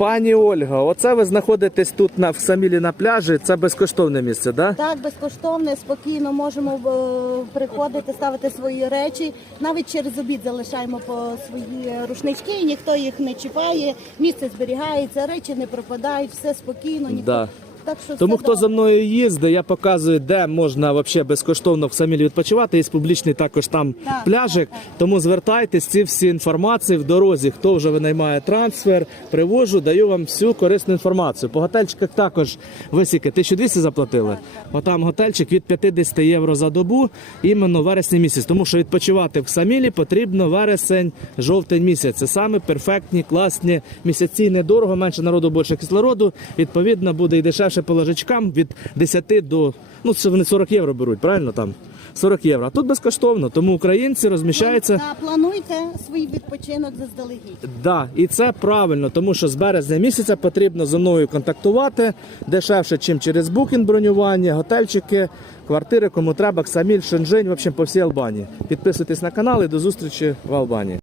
Пані Ольга, оце ви знаходитесь тут на в Самілі на пляжі. Це безкоштовне місце, да? Так, безкоштовне, спокійно можемо е, приходити, ставити свої речі. Навіть через обід залишаємо по свої рушнички, і ніхто їх не чіпає. Місце зберігається, речі не пропадають, все спокійно. Ніхто... Да. Так що Тому все хто за мною їздить, я показую, де можна вообще безкоштовно в Самілі відпочивати. Є публічний також там Так, пляжик. Тому звертайтесь, ці всі інформації в дорозі. Хто вже винаймає трансфер, привожу, даю вам всю корисну інформацію. По готельчиках також висіки 1200 заплатили. Отам готельчик від 50 євро за добу, іменно вересні місяць. Тому що відпочивати в Самілі потрібно вересень, жовтень місяць. Це саме перфектні, класні місяці. Недорого, менше народу, більше кислороду. Відповідно, буде і дешевше по ложечкам від 10 до ну це вони 40 євро беруть, правильно там? 40 євро. А тут безкоштовно, тому українці розміщаються. Та, плануйте свій відпочинок заздалегідь. Да, і це правильно, тому що з березня місяця потрібно зі мною контактувати дешевше, ніж через букінг бронювання, готельчики, квартири, кому треба, Ксаміль, Шенжень, в общем, по всій Албанії. Підписуйтесь на канал і до зустрічі в Албанії.